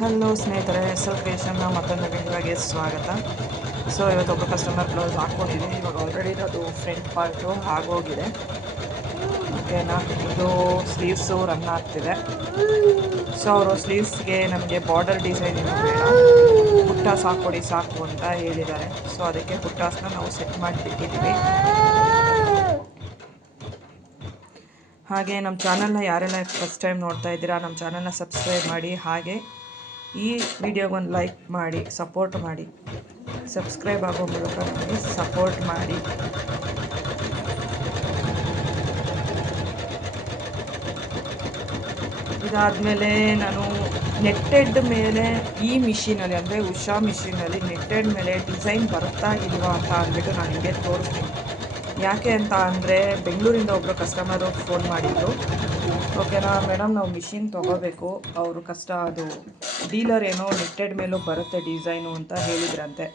Hello ಸ್ನೇಹಿತರೆ, SL ಕ್ರಿಯೇಷನ್ನ ಮತ್ತೊಂದು ವಿಡಿಯೋಗೆ ಸ್ವಾಗತ. ಸೊ ಇವತ್ತೊಬ್ಬರು ಕಸ್ಟಮರ್ ಬ್ಲೌಸ್ ಹಾಕ್ಕೊಂಡಿದ್ದೀನಿ. ಇವಾಗ ಆಲ್ರೆಡಿ ಅದು ಫ್ರಂಟ್ ಪಾರ್ಟು ಆಗೋಗಿದೆ. ಓಕೆನಾ, ಇದು ಸ್ಲೀವ್ಸು ರನ್ ಆಗ್ತಿದೆ. ಸೊ ಅವರು ಸ್ಲೀವ್ಸ್ಗೆ ನಮಗೆ ಬಾರ್ಡರ್ ಡಿಸೈನ್ ಏನು ಬೇಡ, ಬುಟ್ಟಾಸ್ ಹಾಕ್ಕೊಡಿ ಸಾಕು ಅಂತ ಹೇಳಿದ್ದಾರೆ. ಸೊ ಅದಕ್ಕೆ ಬುಟ್ಟಾಸ್ನ ನಾವು ಸೆಟ್ ಮಾಡಿಬಿಟ್ಟಿದ್ದೀವಿ. ಹಾಗೆ ನಮ್ಮ ಚಾನಲ್ನ ಯಾರೆಲ್ಲ ಫಸ್ಟ್ ಟೈಮ್ ನೋಡ್ತಾ ಇದ್ದೀರಾ, ನಮ್ಮ ಚಾನಲ್ನ ಸಬ್ಸ್ಕ್ರೈಬ್ ಮಾಡಿ. ಹಾಗೆ ಈ ವಿಡಿಯೋಗೊಂದು ಲೈಕ್ ಮಾಡಿ ಸಪೋರ್ಟ್ ಮಾಡಿ. ಸಬ್ಸ್ಕ್ರೈಬ್ ಆಗೋ ಮೂಲಕ ನಮಗೆ ಸಪೋರ್ಟ್ ಮಾಡಿ. ಇದಾದಮೇಲೆ ನಾನು ನೆಟ್ಟೆಡ್ ಮೇಲೆ ಈ ಮಿಷಿನಲ್ಲಿ ಅಂದರೆ ಉಷಾ ಮಿಷಿನಲ್ಲಿ ನೆಟ್ಟೆಡ್ ಮೇಲೆ ಡಿಸೈನ್ ಬರುತ್ತಾ ಇಲ್ವಾ ಅಂತ ಅಂದ್ಬಿಟ್ಟು ನಾನು ನಿಮಗೆ ತೋರಿಸ್ತೀನಿ. ಯಾಕೆ ಅಂತ ಅಂದರೆ ಬೆಂಗಳೂರಿಂದ ಒಬ್ಬರು ಕಸ್ಟಮರು ಫೋನ್ ಮಾಡಿದರು. ಓಕೆನಾ ಮೇಡಮ್, ನಾವು ಮಿಷಿನ್ ತೊಗೋಬೇಕು, ಅವರು ಅದು ಡೀಲರ್ ಏನೋ ನೆಟ್ಟೆಡ್ ಮೇಲೂ ಬರುತ್ತೆ ಡಿಸೈನು ಅಂತ ಹೇಳಿದ್ರಂತೆ.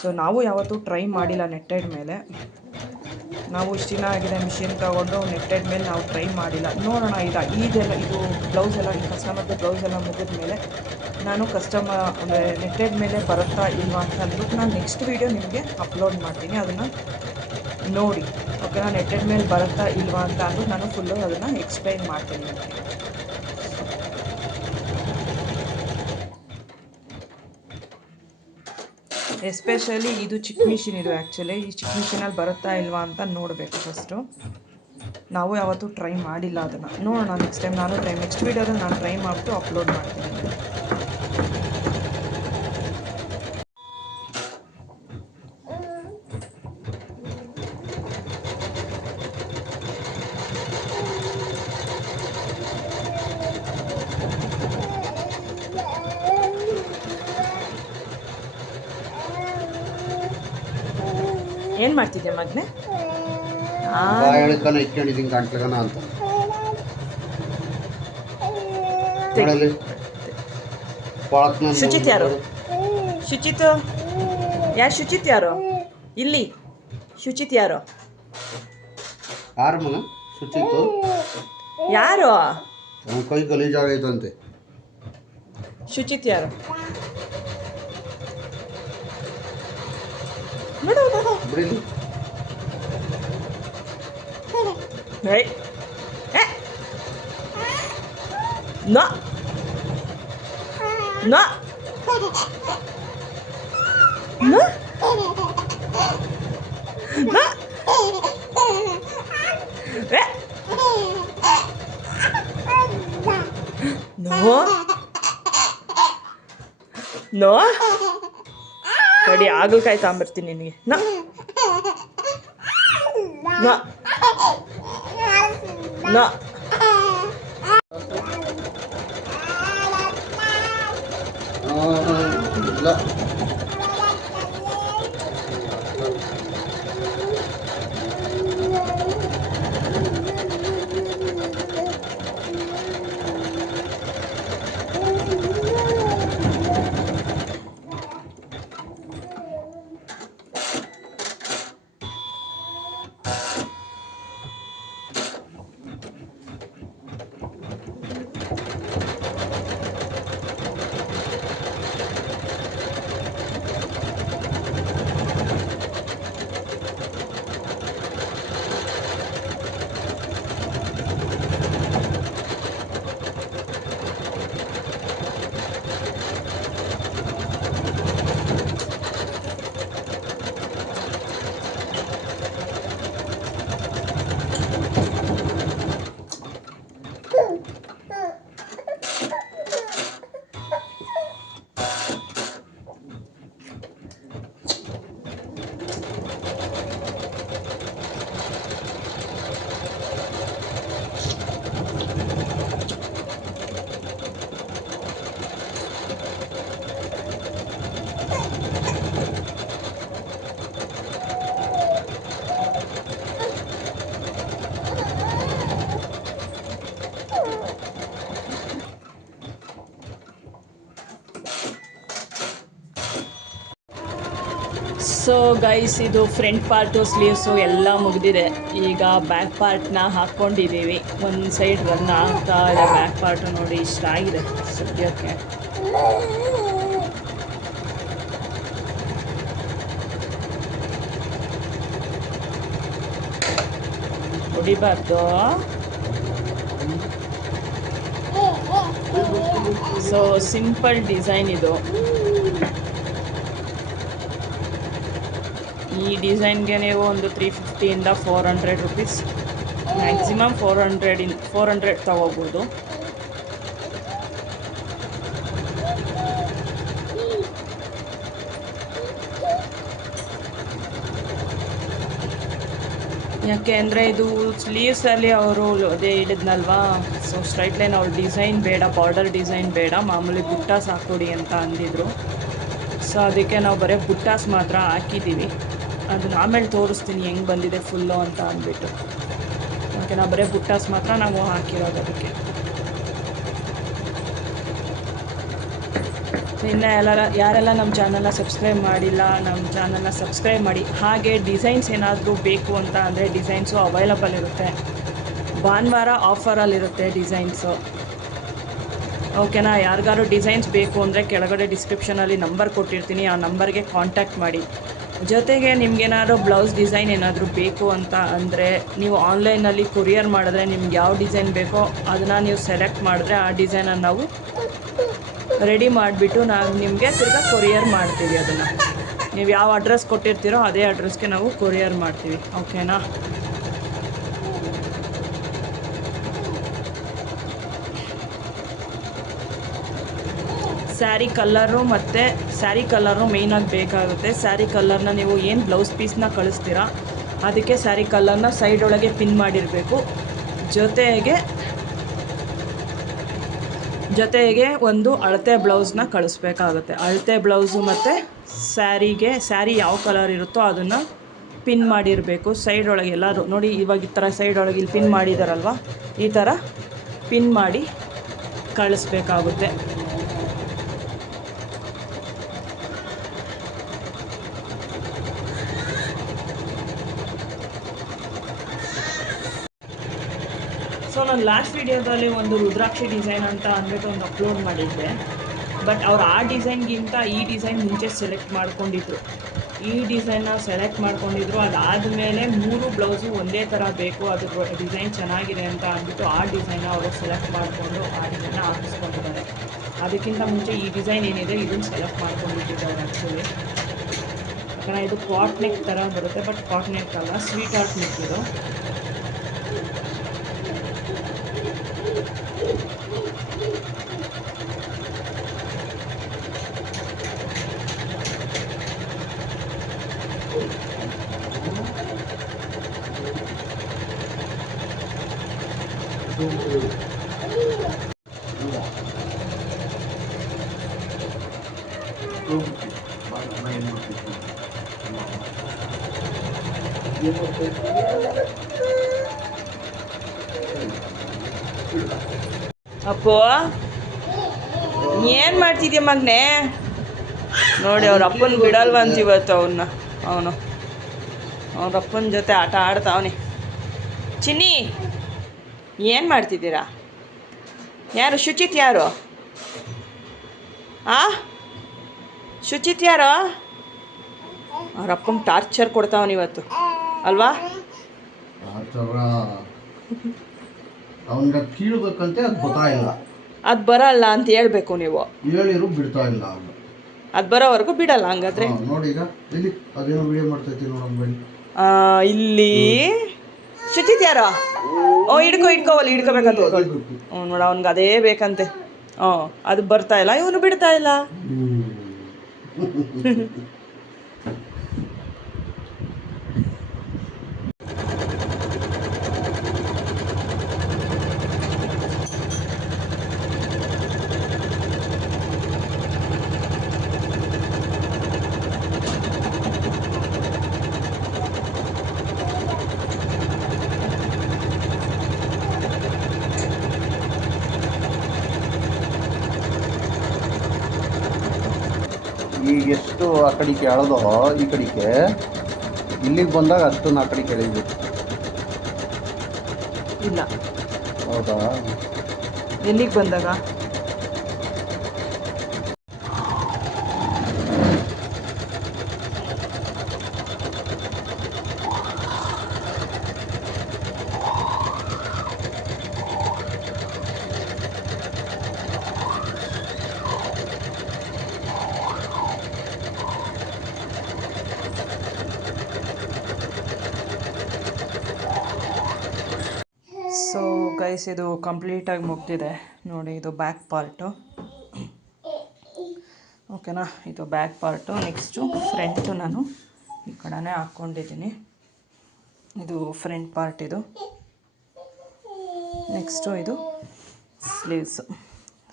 ಸೊ ನಾವು ಯಾವತ್ತೂ ಟ್ರೈ ಮಾಡಿಲ್ಲ ನೆಟ್ಟೆಡ್ ಮೇಲೆ. ನಾವು ಇಷ್ಟು ದಿನ ಆಗಿದೆ ಮಿಷಿನ್ ತೊಗೊಂಡು ನೆಟ್ಟೆಡ್ ಮೇಲೆ ನಾವು ಟ್ರೈ ಮಾಡಿಲ್ಲ. ನೋಡೋಣ, ಇದೆಲ್ಲ ಇದು ಬ್ಲೌಸ್ ಎಲ್ಲ ಈ ಕಸ್ಟಮರ್ದು ಬ್ಲೌಸ್ ಎಲ್ಲ ಮುಗಿದ ಮೇಲೆ ನಾನು ಅಂದರೆ ನೆಟ್ಟೆಡ್ ಮೇಲೆ ಬರುತ್ತಾ ಇಲ್ವಾ ಅಂತ ಅಂದ್ಬಿಟ್ಟು ನಾನು ನೆಕ್ಸ್ಟ್ ವೀಡಿಯೋ ನಿಮಗೆ ಅಪ್ಲೋಡ್ ಮಾಡ್ತೀನಿ. ಅದನ್ನು ನೋಡಿ. ಓಕೆನಾ, ನೆಟ್ಟೆಡ್ ಮೇಲೆ ಬರುತ್ತಾ ಇಲ್ವಾ ಅಂತ ಅಂದ್ಬಿಟ್ಟು ನಾನು ಫುಲ್ಲು ಅದನ್ನು ಎಕ್ಸ್ಪ್ಲೈನ್ ಮಾಡ್ತೀನಿ ನಿಮಗೆ. ಎಸ್ಪೆಷಲಿ ಇದು ಚಿಕ್ಕ ಮಿಷಿನ್, ಇದು ಆ್ಯಕ್ಚುಲಿ ಈ ಚಿಕ್ಕ ಮಿಷಿನಲ್ಲಿ ಬರುತ್ತಾ ಇಲ್ವಾ ಅಂತ ನೋಡಬೇಕು ಫಸ್ಟು. ನಾವು ಯಾವತ್ತೂ ಟ್ರೈ ಮಾಡಿಲ್ಲ ಅದನ್ನು. ನೋಡೋಣ ನೆಕ್ಸ್ಟ್ ಟೈಮ್ ನೆಕ್ಸ್ಟ್ ವೀಡಿಯೋದಲ್ಲಿ ನಾನು ಟ್ರೈ ಮಾಡಿಬಿಟ್ಟು ಅಪ್ಲೋಡ್ ಮಾಡ್ತೀನಿ. ಏನು ಮಾಡ್ತಿದ್ದೆ ಮಗನೇ? ಶುಚಿತ್ ಯಾರು? ಶುಚಿತ್ ಯಾರು? ಶುಚಿತ್ ಯಾರು? ಇಲ್ಲಿ ಶುಚಿತ್ ಯಾರು? ಶುಚಿತ್ ಯಾರು? ಕೈ ಗಲೀಜಾಗೈತಂತೆ. ಶುಚಿತ್ ಯಾರು? ನೋಡು ಬಿಡಿ. No. No. No. No. No. No. ಕಡಿ ಆಗಲ್ಕಾಯಿ ತಗೊಂಬರ್ತೀನಿ ನಿನಗೆ. ನಾ ನಾ ಸೊ ಗೈಸ್, ಇದು ಫ್ರಂಟ್ ಪಾರ್ಟು ಸ್ಲೀವ್ಸು ಎಲ್ಲ ಮುಗಿದಿದೆ. ಈಗ ಬ್ಯಾಕ್ ಪಾರ್ಟ್ನ ಹಾಕ್ಕೊಂಡಿದ್ದೀವಿ. ಒಂದು ಸೈಡ್ ರನ್ ಆಗ್ತಾ ಇದೆ. ಬ್ಯಾಕ್ ಪಾರ್ಟು ನೋಡಿ ಇಷ್ಟ ಆಗಿದೆ ಸದ್ಯಕ್ಕೆ. ಹೊಡಿಬಾರ್ದು. ಸೊ ಸಿಂಪಲ್ ಡಿಸೈನ್ ಇದು. ಈ ಡಿಸೈನ್ಗೆ ನೀವು ಒಂದು 350 400 ರುಪೀಸ್, ಮ್ಯಾಕ್ಸಿಮಮ್ 400 ತಗೋಬೋದು. ಯಾಕೆ ಅಂದರೆ ಇದು ಸ್ಲೀವ್ಸಲ್ಲಿ ಅವರು ಅದೇ ಹಿಡಿದ್ನಲ್ವಾ, ಸೊ ಸ್ಟ್ರೈಟ್ ಲೈನ್ ಅವ್ರ ಡಿಸೈನ್ ಬೇಡ, ಬಾರ್ಡರ್ ಡಿಸೈನ್ ಬೇಡ, ಮಾಮೂಲಿ ಬುಟ್ಟಾಸ್ ಹಾಕ್ಕೊಡಿ ಅಂತ ಅಂದಿದ್ರು. ಸೊ ಅದಕ್ಕೆ ನಾವು ಬರೀ ಬುಟ್ಟಾಸ್ ಮಾತ್ರ ಹಾಕಿದ್ದೀವಿ. ಅದನ್ನ ಆಮೇಲೆ ತೋರಿಸ್ತೀನಿ ಹೆಂಗೆ ಬಂದಿದೆ ಫುಲ್ಲು ಅಂತ ಅಂದ್ಬಿಟ್ಟು. ಓಕೆ, ನಾವು ಬರೀ ಬುಟ್ಟಾಸ್ ಮಾತ್ರ ನಾವು ಹಾಕಿರೋದು ಅದಕ್ಕೆ. ಇನ್ನು ಯಾರೆಲ್ಲ ನಮ್ಮ ಚಾನಲ್ನ ಸಬ್ಸ್ಕ್ರೈಬ್ ಮಾಡಿಲ್ಲ, ನಮ್ಮ ಚಾನಲ್ನ ಸಬ್ಸ್ಕ್ರೈಬ್ ಮಾಡಿ. ಹಾಗೆ ಡಿಸೈನ್ಸ್ ಏನಾದರೂ ಬೇಕು ಅಂತ ಅಂದರೆ ಡಿಸೈನ್ಸು ಅವೈಲಬಲ್ ಇರುತ್ತೆ. ಭಾನುವಾರ ಆಫರಲ್ಲಿರುತ್ತೆ ಡಿಸೈನ್ಸು. ಓಕೆನಾ? ಯಾರಿಗಾರು ಡಿಸೈನ್ಸ್ ಬೇಕು ಅಂದರೆ ಕೆಳಗಡೆ ಡಿಸ್ಕ್ರಿಪ್ಷನಲ್ಲಿ ನಂಬರ್ ಕೊಟ್ಟಿರ್ತೀನಿ, ಆ ನಂಬರ್ಗೆ ಕಾಂಟ್ಯಾಕ್ಟ್ ಮಾಡಿ. ಜೊತೆಗೆ ನಿಮ್ಗೇನಾದ್ರು ಬ್ಲೌಸ್ ಡಿಸೈನ್ ಏನಾದರೂ ಬೇಕು ಅಂತ ಅಂದರೆ ನೀವು ಆನ್ಲೈನಲ್ಲಿ ಕೊರಿಯರ್ ಮಾಡಿದ್ರೆ ನಿಮ್ಗೆ ಯಾವ ಡಿಸೈನ್ ಬೇಕೋ ಅದನ್ನು ನೀವು ಸೆಲೆಕ್ಟ್ ಮಾಡಿದ್ರೆ ಆ ಡಿಸೈನನ್ನು ನಾವು ರೆಡಿ ಮಾಡಿಬಿಟ್ಟು ನಾವು ನಿಮಗೆ ತಿರ್ಗಾ ಕೊರಿಯರ್ ಮಾಡ್ತೀವಿ. ಅದನ್ನು ನೀವು ಯಾವ ಅಡ್ರೆಸ್ ಕೊಟ್ಟಿರ್ತೀರೋ ಅದೇ ಅಡ್ರೆಸ್ಗೆ ನಾವು ಕೊರಿಯರ್ ಮಾಡ್ತೀವಿ. ಓಕೆನಾ? ಸ್ಯಾರಿ ಕಲ್ಲರು ಮತ್ತು ಸ್ಯಾರಿ ಕಲರು ಮೇಯ್ನಾಗಿ ಬೇಕಾಗುತ್ತೆ. ಸ್ಯಾರಿ ಕಲರ್ನ ನೀವು ಏನು ಬ್ಲೌಸ್ ಪೀಸ್ನ ಕಳಿಸ್ತೀರಾ ಅದಕ್ಕೆ ಸ್ಯಾರಿ ಕಲರ್ನ ಸೈಡ್ ಒಳಗೆ ಪಿನ್ ಮಾಡಿರಬೇಕು. ಜೊತೆಗೆ ಒಂದು ಅಳತೆ ಬ್ಲೌಸ್ನ ಕಳಿಸ್ಬೇಕಾಗುತ್ತೆ. ಅಳತೆ ಬ್ಲೌಸು ಮತ್ತು ಸ್ಯಾರಿ ಯಾವ ಕಲರ್ ಇರುತ್ತೋ ಅದನ್ನು ಪಿನ್ ಮಾಡಿರಬೇಕು. ಸೈಡ್ ಒಳಗೆ ಎಲ್ಲರೂ ನೋಡಿ, ಇವಾಗ ಈ ಥರ ಸೈಡ್ ಒಳಗೆ ಇಲ್ಲಿ ಪಿನ್ ಮಾಡಿದಾರಲ್ವ, ಈ ಥರ ಪಿನ್ ಮಾಡಿ ಕಳಿಸ್ಬೇಕಾಗುತ್ತೆ. ಸೊ ನಾನು ಲಾಸ್ಟ್ ವೀಡಿಯೋದಲ್ಲಿ ಒಂದು ರುದ್ರಾಕ್ಷಿ ಡಿಸೈನ್ ಅಂತ ಅಂದ್ಬಿಟ್ಟು ಒಂದು ಅಪ್ಲೋಡ್ ಮಾಡಿದ್ದೆ. ಬಟ್ ಅವ್ರು ಆ ಡಿಸೈನ್ಗಿಂತ ಈ ಡಿಸೈನ್ ಮುಂಚೆ ಸೆಲೆಕ್ಟ್ ಮಾಡ್ಕೊಂಡಿದ್ರು. ಈ ಡಿಸೈನ್ನ ಸೆಲೆಕ್ಟ್ ಮಾಡ್ಕೊಂಡಿದ್ರು. ಅದಾದಮೇಲೆ 3 ಬ್ಲೌಸು ಒಂದೇ ಥರ ಬೇಕು, ಅದು ಡಿಸೈನ್ ಚೆನ್ನಾಗಿದೆ ಅಂತ ಅಂದ್ಬಿಟ್ಟು ಆ ಡಿಸೈನ್ನ ಅವರು ಸೆಲೆಕ್ಟ್ ಮಾಡಿಕೊಂಡು ಆ ಡಿಸೈನ್ನ ಹಾಕಿಸ್ಕೊಂಡಿದ್ದಾರೆ. ಅದಕ್ಕಿಂತ ಮುಂಚೆ ಈ ಡಿಸೈನ್ ಏನಿದೆ ಇದನ್ನು ಸೆಲೆಕ್ಟ್ ಮಾಡ್ಕೊಂಡಿದ್ದಾರೆ ಆ್ಯಕ್ಚುಲಿ. ಯಾಕಂದರೆ ಇದು ಪಾಟ್ ನೆಕ್ ಥರ ಬರುತ್ತೆ, ಬಟ್ ಪಾಟ್ ನೆಕ್ ಅಲ್ಲ, ಸ್ವೀಟ್ ಹಾರ್ಟ್ ನೆಕ್ ಇದು. ಅಪ್ಪೋ ಏನು ಮಾಡ್ತಿದ್ಯ ಮಗನೇ? ನೋಡಿ ಅವ್ರ ಅಪ್ಪನ ಬಿಡಲ್ವಂತ ಇವತ್ತು ಅವನು ಅವ್ರ ಅಪ್ಪನ ಜೊತೆ ಆಟ ಆಡ್ತಾವನೆ. ಚಿನ್ನಿ ಏನು ಮಾಡ್ತಿದ್ದೀರಾ? ಯಾರು ಶುಚಿತ್? ಯಾರು ಶುಚಿತ್ ಯಾರು? ಅವ್ರ ಅಪ್ಪಂಗೆ ಟಾರ್ಚರ್ ಕೊಡ್ತಾವನು ಇವತ್ತು ಅಲ್ವಾ? ಅವನಿಗೆ ಕೀಳ್ಬೇಕಂತೆ ಅದು ಗೊತ್ತಾಯಿಲ್ಲ. ಅದು ಬರಲ್ಲ ಅಂತ ಹೇಳ್ಬೇಕು ನೀವು. ಹೇಳಿರು ಬಿಡ್ತಾ ಇಲ್ಲ ಅವನು. ಅದು ಬರೋವರೆಗೂ ಬಿಡಲ್ಲ. ಹಂಗಾದ್ರೆ ನೋಡಿ ಈಗ ಇಲ್ಲಿ ಅದೇನೋ ವಿಡಿಯೋ ಮಾಡ್ತೈತಿ ನೋಡಮ್ಮ. ಇಲ್ಲಿ ಶುಚಿತ್ ಯಾರೋ? ಹಿಡ್ಕೋವಲ್ಲಿ ಹಿಡ್ಕೋಬೇಕಂತ ನೋಡ, ಅವ್ನಿಗೆ ಅದೇ ಬೇಕಂತೆ. ಅದು ಬರ್ತಾ ಇಲ್ಲ, ಇವನು ಬಿಡ್ತಾ ಇಲ್ಲ. ಈಗ ಎಷ್ಟು ಆ ಕಡೆಗೆ ಎಳೆದೋ ಈ ಕಡೆಗೆ ಇಲ್ಲಿಗೆ ಬಂದಾಗ ಅಷ್ಟನ್ನು ಆ ಕಡೆಗೆ ಎಳಿಬೇಕು. ಇಲ್ಲ ಹೌದಾ? ಎಲ್ಲಿಗೆ ಬಂದಾಗ ಗೈಸ್ ಇದು ಕಂಪ್ಲೀಟಾಗಿ ಮುಗ್ದಿದೆ ನೋಡಿ, ಇದು ಬ್ಯಾಕ್ ಪಾರ್ಟು. ಓಕೆನಾ, ಇದು ಬ್ಯಾಕ್ ಪಾರ್ಟು. ನೆಕ್ಸ್ಟು ಫ್ರಂಟು ನಾನು ಈ ಕಡೆನೇ ಹಾಕ್ಕೊಂಡಿದ್ದೀನಿ. ಇದು ಫ್ರಂಟ್ ಪಾರ್ಟ್ ಇದು. ನೆಕ್ಸ್ಟು ಇದು ಸ್ಲೀವ್ಸು.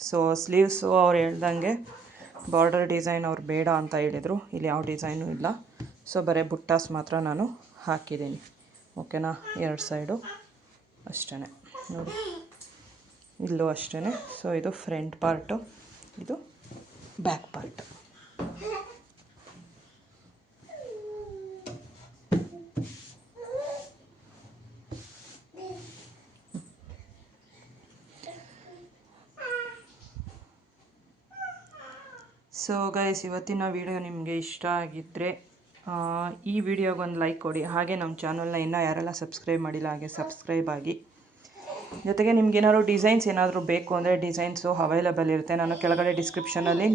ಸೊ ಸ್ಲೀವ್ಸು ಅವ್ರು ಹೇಳ್ದಂಗೆ ಬಾರ್ಡರ್ ಡಿಸೈನ್ ಅವ್ರು ಬೇಡ ಅಂತ ಹೇಳಿದರು. ಇಲ್ಲಿ ಯಾವ ಡಿಸೈನು ಇಲ್ಲ. ಸೊ ಬರೀ ಬುಟ್ಟಾಸ್ ಮಾತ್ರ ನಾನು ಹಾಕಿದ್ದೀನಿ. ಓಕೆನಾ, 2 ಸೈಡು ಅಷ್ಟೇ ನೋಡಿ, ಇಲ್ಲೂ ಅಷ್ಟೇ. ಸೊ ಇದು ಫ್ರಂಟ್ ಪಾರ್ಟು, ಇದು ಬ್ಯಾಕ್ ಪಾರ್ಟ್. ಸೊ ಗೈಸ್, ಇವತ್ತಿನ ವಿಡಿಯೋ ನಿಮಗೆ ಇಷ್ಟ ಆಗಿದ್ದರೆ ಈ ವಿಡಿಯೋಗೊಂದು ಲೈಕ್ ಕೊಡಿ. ಹಾಗೆ ನಮ್ಮ ಚಾನಲ್ನ ಇನ್ನೂ ಯಾರೆಲ್ಲ ಸಬ್ಸ್ಕ್ರೈಬ್ ಮಾಡಿಲ್ಲ ಹಾಗೆ ಸಬ್ಸ್ಕ್ರೈಬ್ ಆಗಿ. ಜೊತೆಗೆ ನಿಮ್ಗೇನಾದ್ರು ಡಿಸೈನ್ಸ್ ಏನಾದರೂ ಬೇಕು ಅಂದರೆ ಡಿಸೈನ್ಸು ಅವೈಲೇಬಲ್ ಇರುತ್ತೆ. ನಾನು ಕೆಳಗಡೆ ಡಿಸ್ಕ್ರಿಪ್ಷನಲ್ಲಿ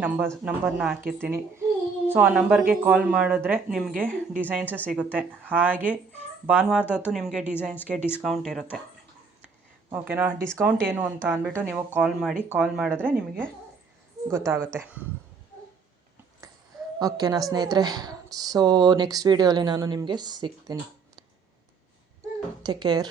ನಂಬರ್ನ ಹಾಕಿರ್ತೀನಿ. ಸೊ ಆ ನಂಬರ್ಗೆ ಕಾಲ್ ಮಾಡಿದ್ರೆ ನಿಮಗೆ ಡಿಸೈನ್ಸ್ ಸಿಗುತ್ತೆ. ಹಾಗೆ ಭಾನುವಾರದೊತ್ತು ನಿಮಗೆ ಡಿಸೈನ್ಸ್ಗೆ ಡಿಸ್ಕೌಂಟ್ ಇರುತ್ತೆ. ಓಕೆನಾ, ಡಿಸ್ಕೌಂಟ್ ಏನು ಅಂತ ಅಂದ್ಬಿಟ್ಟು ನೀವು ಕಾಲ್ ಮಾಡಿದ್ರೆ ನಿಮಗೆ ಗೊತ್ತಾಗುತ್ತೆ. ಓಕೆನಾ ಸ್ನೇಹಿತರೆ, ಸೊ ನೆಕ್ಸ್ಟ್ ವೀಡಿಯೋಲಿ ನಾನು ನಿಮಗೆ ಸಿಗ್ತೀನಿ. Take care.